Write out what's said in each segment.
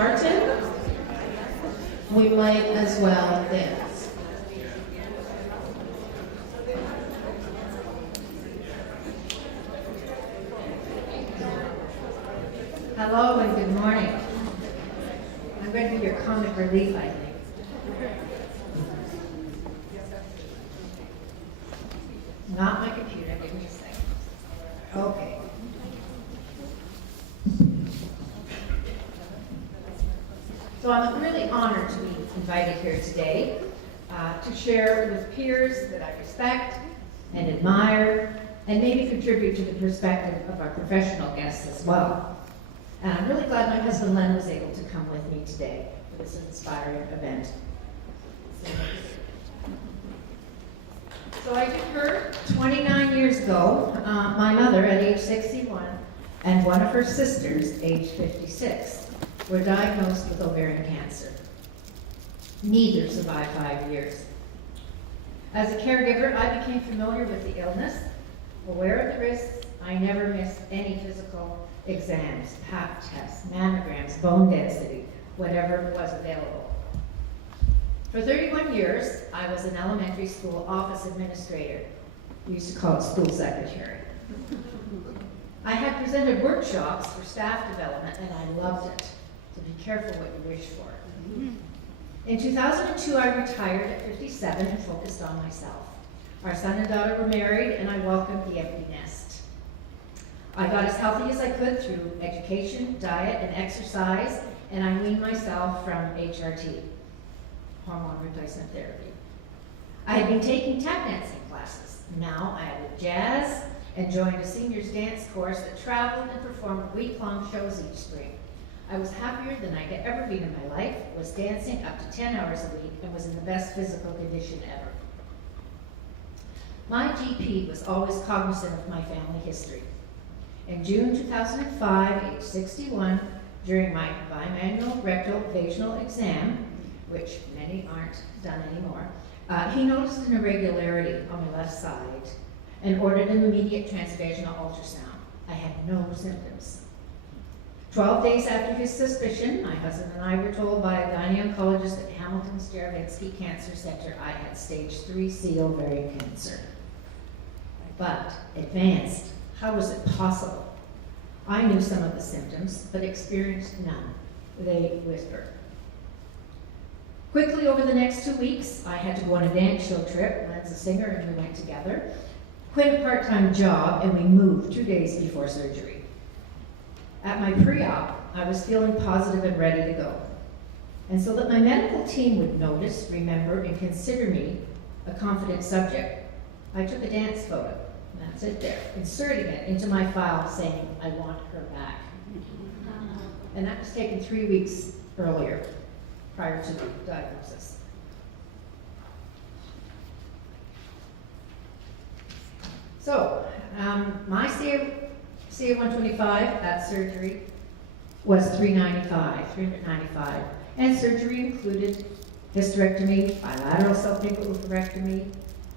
Martin, we might as well dance. Hello and good morning. I'm going to be your comic relief, I think. Not my computer, give me a second. Okay. So I'm really honored to be invited here today to share with peers that I respect and admire, and maybe contribute to the perspective of our professional guests as well. And I'm really glad my husband Len was able to come with me today for this inspiring event. So I did her 29 years ago, my mother at age 61 and one of her sisters, age 56, were diagnosed with ovarian cancer. Neither survived 5 years. As a caregiver, I became familiar with the illness, aware of the risks. I never missed any physical exams, pap tests, mammograms, bone density, whatever was available. For 31 years, I was an elementary school office administrator. We used to call it school secretary. I had presented workshops for staff development, and I loved it. So be careful what you wish for. In 2002, I retired at 57 and focused on myself. Our son and daughter were married, and I welcomed the empty nest. I got as healthy as I could through education, diet, and exercise, and I weaned myself from HRT, hormone replacement therapy. I had been taking tap dancing classes. Now I added jazz and joined a seniors dance course that traveled and performed week-long shows each spring. I was happier than I had ever been in my life, was dancing up to 10 hours a week, and was in the best physical condition ever. My GP was always cognizant of my family history. In June 2005, age 61, during my bimanual rectal vaginal exam, which many aren't done anymore, he noticed an irregularity on my left side and ordered an immediate transvaginal ultrasound. I had no symptoms. 12 days after his suspicion, my husband and I were told by a gynecologist at Hamilton Starovitsky Cancer Center I had stage 3C ovarian cancer. But advanced, how was it possible? I knew some of the symptoms, but experienced none. They whispered. Quickly over the next 2 weeks, I had to go on a dance show trip. Len's a singer and we went together. Quit a part-time job and we moved 2 days before surgery. At my pre-op, I was feeling positive and ready to go. And so that my medical team would notice, remember, and consider me a confident subject, I took a dance photo, and that's it there, inserting it into my file saying, I want her back. And that was taken 3 weeks earlier, prior to the diagnosis. So, my CA-125 at surgery was 395, and surgery included hysterectomy, bilateral self-pigment oophorectomy,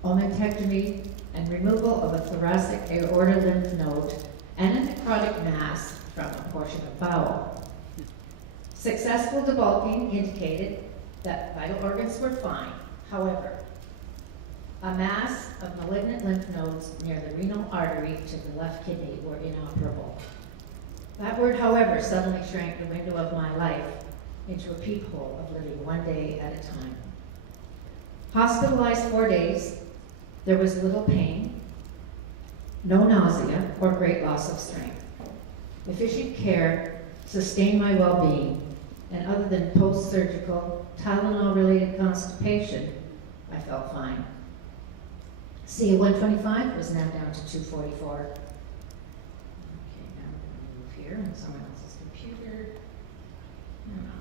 omentectomy, and removal of a thoracic aorta lymph node and a necrotic mass from a portion of bowel. Successful debulking indicated that vital organs were fine. However, a mass of malignant lymph nodes near the renal artery to the left kidney were inoperable. That word, however, suddenly shrank the window of my life into a peephole of living 1 day at a time. Hospitalized 4 days, there was little pain, no nausea, or great loss of strength. Efficient care sustained my well-being, and other than post-surgical, Tylenol-related constipation, I felt fine. CA-125 was now down to 244. Okay, now I'm going to move here on someone else's computer. Hang on.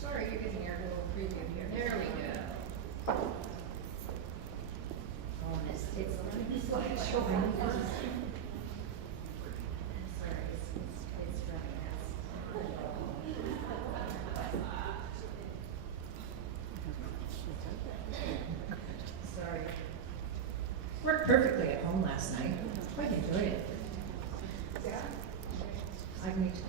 Sorry, you're getting your little preview here. There we go. last night. Quite enjoyed it. I need to.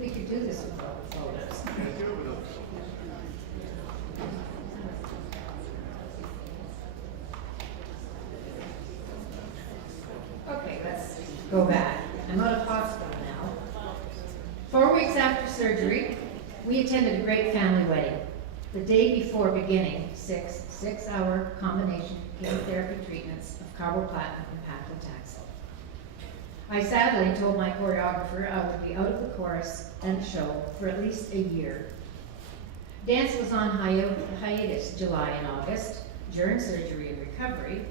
We could do this without photos. Okay, let's go back. I'm out of hospital now. 4 weeks after surgery, we attended a great family wedding. The day before beginning six-hour combination chemotherapy treatments of carboplatin and paclitaxel. I sadly told my choreographer I would be out of the chorus and the show for at least a year. Dance was on hiatus July and August during surgery and recovery.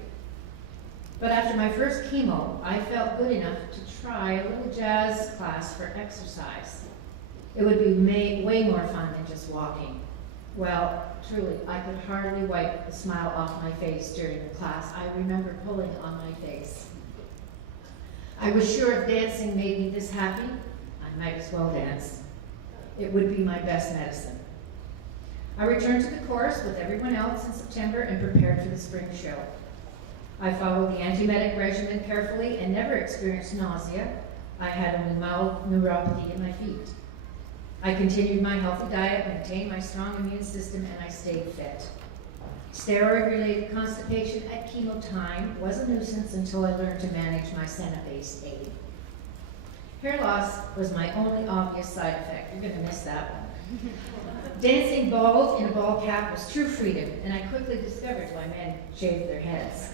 But after my first chemo, I felt good enough to try a little jazz class for exercise. It would be way more fun than just walking. Well, truly, I could hardly wipe the smile off my face during the class. I remember pulling on my face. I was sure if dancing made me this happy, I might as well dance. It would be my best medicine. I returned to the chorus with everyone else in September and prepared for the spring show. I followed the antiemetic regimen carefully and never experienced nausea. I had only mild neuropathy in my feet. I continued my healthy diet, maintained my strong immune system, and I stayed fit. Steroid-related constipation at chemo time was a nuisance until I learned to manage my Senna-based aid. Hair loss was my only obvious side effect. You're gonna miss that one. Dancing bald in a ball cap was true freedom, and I quickly discovered why men shaved their heads.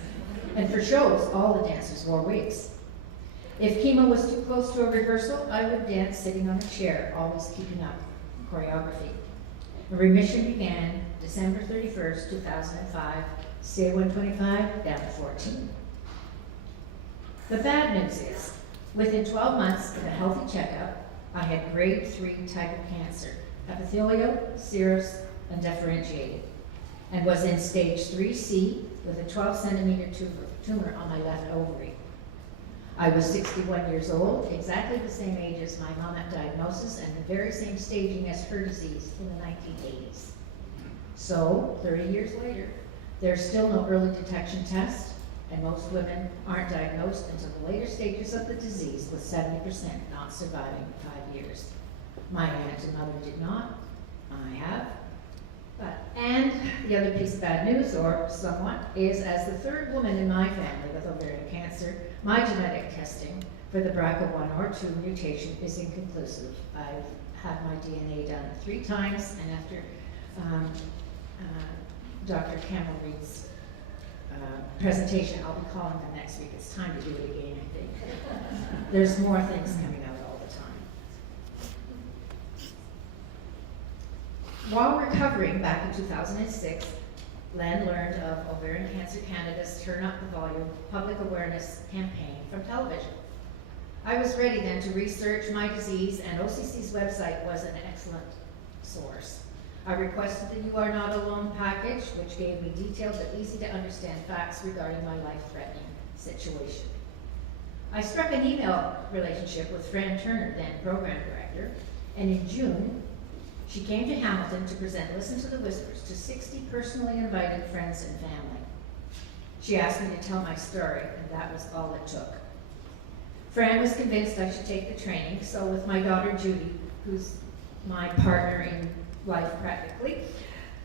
And for shows, all the dancers wore wigs. If chemo was too close to a rehearsal, I would dance sitting on a chair, always keeping up choreography. The remission began December 31st, 2005, CA-125 down to 14. The bad news is, within 12 months of a healthy checkup, I had grade 3 type of cancer, epithelial, serous, and differentiated, and was in stage 3C with a 12-centimeter tumor on my left ovary. I was 61 years old, exactly the same age as my mom at diagnosis, and the very same staging as her disease in the 1980s. So, 30 years later, there's still no early detection test, and most women aren't diagnosed until the later stages of the disease, with 70% not surviving 5 years. My aunt and mother did not. I have. And the other piece of bad news, or somewhat, is as the third woman in my family with ovarian cancer, my genetic testing for the BRCA1 or 2 mutation is inconclusive. I've had my DNA done 3 times, and after Dr. Campbell Reed's presentation, I'll be calling them next week. It's time to do it again, I think. There's more things coming out all the time. While recovering back in 2006, Len learned of Ovarian Cancer Canada's Turn Up the Volume public awareness campaign from television. I was ready then to research my disease, and OCC's website was an excellent source. I requested the You Are Not Alone package, which gave me detailed but easy to understand facts regarding my life-threatening situation. I struck an email relationship with Fran Turner, then program director, and in June, she came to Hamilton to present Listen to the Whispers to 60 personally invited friends and family. She asked me to tell my story, and that was all it took. Fran was convinced I should take the training, so with my daughter Judy, who's my partner in life practically,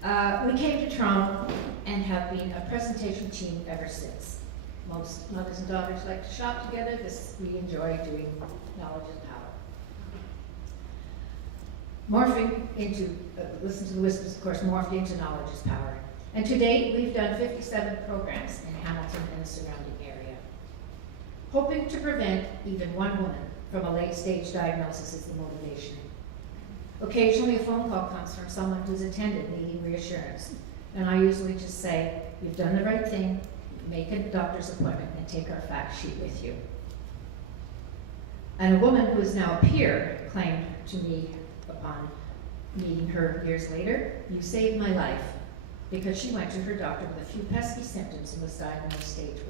we came to Toronto and have been a presentation team ever since. Most mothers and daughters like to shop together. We enjoy doing knowledge and power. Morphing into, Listen to the Whispers, of course, morphed into Knowledge is Power. And to date, we've done 57 programs in Hamilton and the surrounding area. Hoping to prevent even one woman from a late-stage diagnosis is the motivation. Occasionally a phone call comes from someone who's attended needing reassurance, and I usually just say, you've done the right thing, make a doctor's appointment and take our fact sheet with you. And a woman who is now a peer claimed to me upon meeting her years later, you saved my life, because she went to her doctor with a few pesky symptoms and was diagnosed stage 1.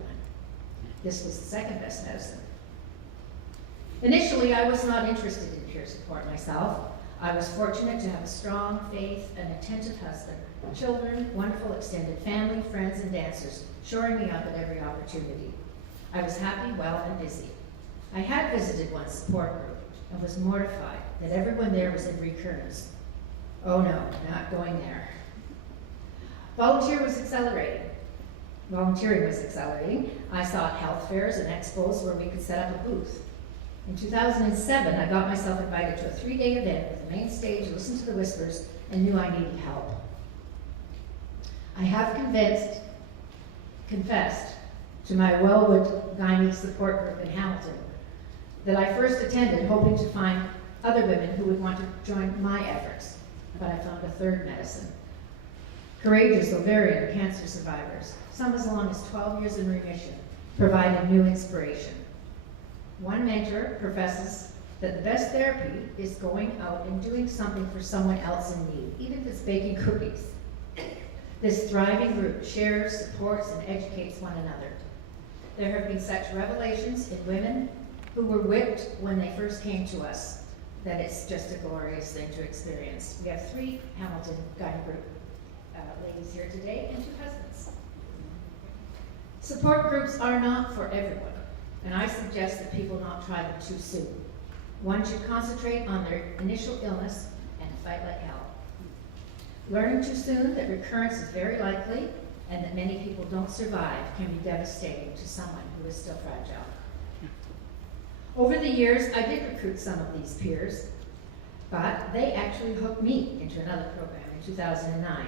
This was the second best medicine. Initially, I was not interested in peer support myself. I was fortunate to have a strong faith, an attentive husband, children, wonderful extended family, friends, and dancers, shoring me up at every opportunity. I was happy, well, and busy. I had visited one support group and was mortified that everyone there was in recurrence. Oh no, not going there. Volunteering was accelerating. I sought health fairs and expos where we could set up a booth. In 2007, I got myself invited to a 3-day event with the main stage, listened to the whispers, and knew I needed help. I have confessed to my Wellwood Gynae support group in Hamilton that I first attended hoping to find other women who would want to join my efforts, but I found a third medicine. Courageous ovarian cancer survivors, some as long as 12 years in remission, provided new inspiration. One mentor professes that the best therapy is going out and doing something for someone else in need, even if it's baking cookies. This thriving group shares, supports, and educates one another. There have been such revelations in women who were whipped when they first came to us that it's just a glorious thing to experience. We have 3 Hamilton Gynae Group ladies here today and 2 husbands. Support groups are not for everyone, and I suggest that people not try them too soon. One should concentrate on their initial illness and fight like hell. Learning too soon that recurrence is very likely and that many people don't survive can be devastating to someone who is still fragile. Over the years, I did recruit some of these peers, but they actually hooked me into another program in 2009.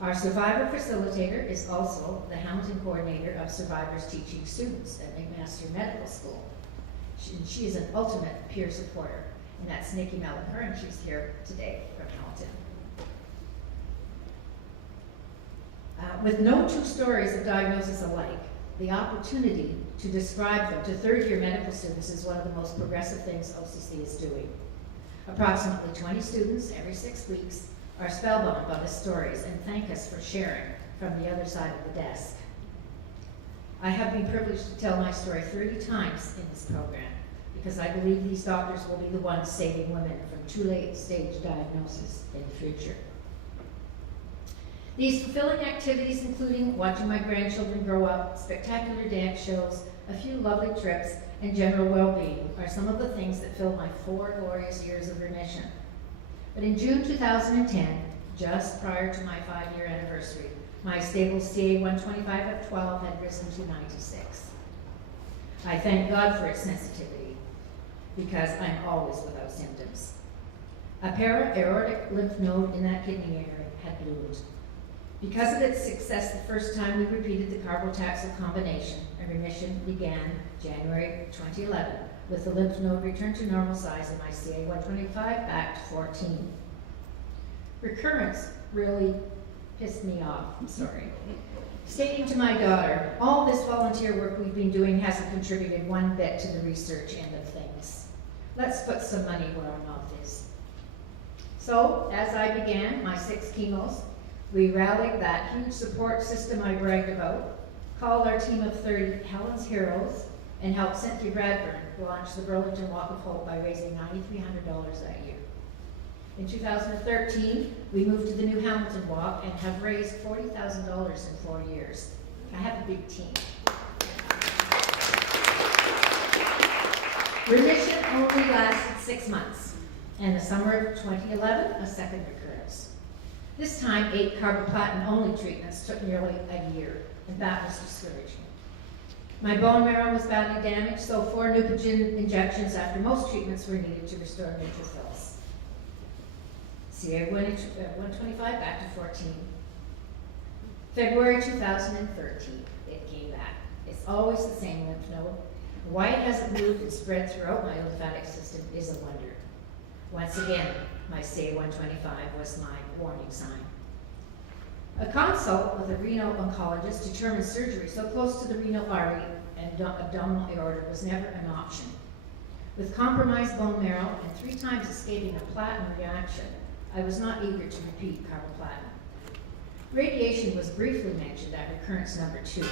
Our survivor facilitator is also the Hamilton coordinator of survivors teaching students at McMaster Medical School. She is an ultimate peer supporter, and that's Nikki Mellinger, and she's here today from Hamilton. With no 2 stories of diagnosis alike, the opportunity to describe them to 3rd-year medical students is one of the most progressive things OCC is doing. Approximately 20 students every 6 weeks are spellbound by the stories and thank us for sharing from the other side of the desk. I have been privileged to tell my story 30 times in this program because I believe these doctors will be the ones saving women from too late stage diagnosis in the future. These fulfilling activities, including watching my grandchildren grow up, spectacular dance shows, a few lovely trips, and general well-being, are some of the things that filled my 4 glorious years of remission. But in June 2010, just prior to my 5-year anniversary, my stable CA-125 of 12 had risen to 96. I thank God for its sensitivity, because I'm always without symptoms. A para-aortic lymph node in that kidney area had bloomed. Because of its success the first time we repeated the carbotaxol combination, and remission began January 2011, with the lymph node returned to normal size and my CA-125 back to 14. Recurrence really pissed me off, I'm sorry. Stating to my daughter, all this volunteer work we've been doing hasn't contributed one bit to the research end of things. Let's put some money where our mouth is. So, as I began my 6 chemos, we rallied that huge support system I bragged about, called our team of 30 Helen's Heroes, and helped Cynthia Bradburn launch the Burlington Walk of Hope by raising $9,300 that year. In 2013, we moved to the new Hamilton Walk and have raised $40,000 in 4 years. I have a big team. Remission only lasted 6 months, and the summer of 2011, a second recurrence. This time, 8 carboplatin-only treatments took nearly a year, and that was discouraging. My bone marrow was badly damaged, so 4 Neupogen injections after most treatments were needed to restore neutrophils. CA-125 back to 14. February 2013, it came back. It's always the same lymph node. Why it hasn't moved and spread throughout my lymphatic system is a wonder. Once again, my CA-125 was my warning sign. A consult with a renal oncologist determined surgery so close to the renal artery and abdominal aorta was never an option. With compromised bone marrow and 3 times escaping a platinum reaction, I was not eager to repeat carboplatin. Radiation was briefly mentioned at recurrence number 2.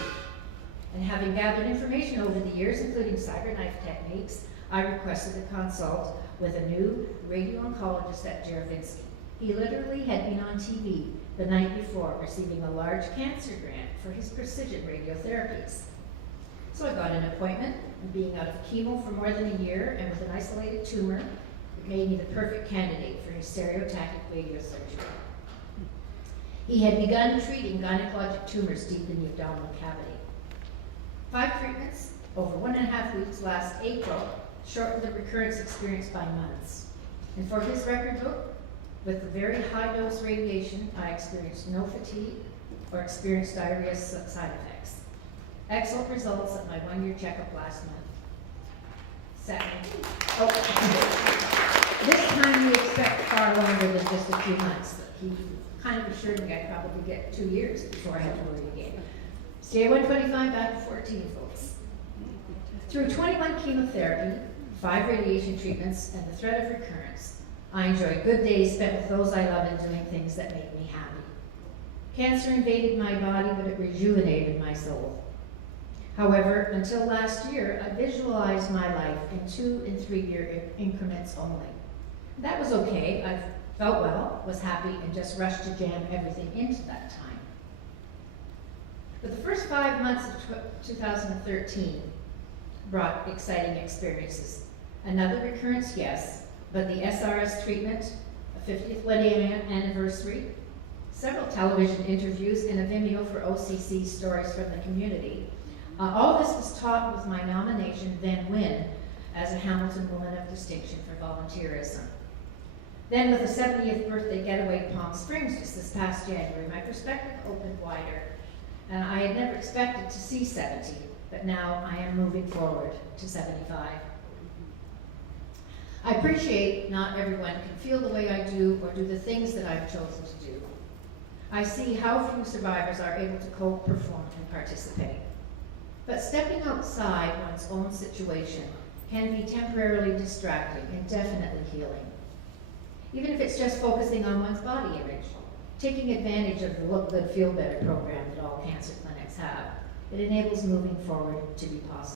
And having gathered information over the years, including CyberKnife techniques, I requested a consult with a new radio-oncologist at Jaravinsky. He literally had been on TV the night before receiving a large cancer grant for his precision radiotherapies. So I got an appointment, and being out of chemo for more than a year and with an isolated tumor, it made me the perfect candidate for his stereotactic radiosurgery. He had begun treating gynecologic tumors deep in the abdominal cavity. 5 treatments over 1.5 weeks last April shortened the recurrence experience by months. And for his record book, with the very high dose radiation, I experienced no fatigue or experienced diarrhea side effects. Excellent results at my 1-year checkup last month. This time we expect far longer than just a few months. He kind of assured me I'd probably get 2 years before I had to worry again. CA-125 back to 14, folks. Through 21 chemotherapy, 5 radiation treatments, and the threat of recurrence, I enjoy good days spent with those I love and doing things that make me happy. Cancer invaded my body, but it rejuvenated my soul. However, until last year, I visualized my life in 2 and 3 year increments only. That was okay. I felt well, was happy, and just rushed to jam everything into that time. But the first 5 months of 2013 brought exciting experiences. Another recurrence, yes, but the SRS treatment, a 50th wedding anniversary, several television interviews, and a Vimeo for OCC stories from the community. All this was taught with my nomination, then win, as a Hamilton Woman of Distinction for volunteerism. Then with a 70th birthday getaway to Palm Springs just this past January, my perspective opened wider. And I had never expected to see 70, but now I am moving forward to 75. I appreciate not everyone can feel the way I do or do the things that I've chosen to do. I see how few survivors are able to co-perform and participate. But stepping outside one's own situation can be temporarily distracting and definitely healing. Even if it's just focusing on one's body image, taking advantage of the Look Good, Feel Better program that all cancer clinics have, it enables moving forward to be possible.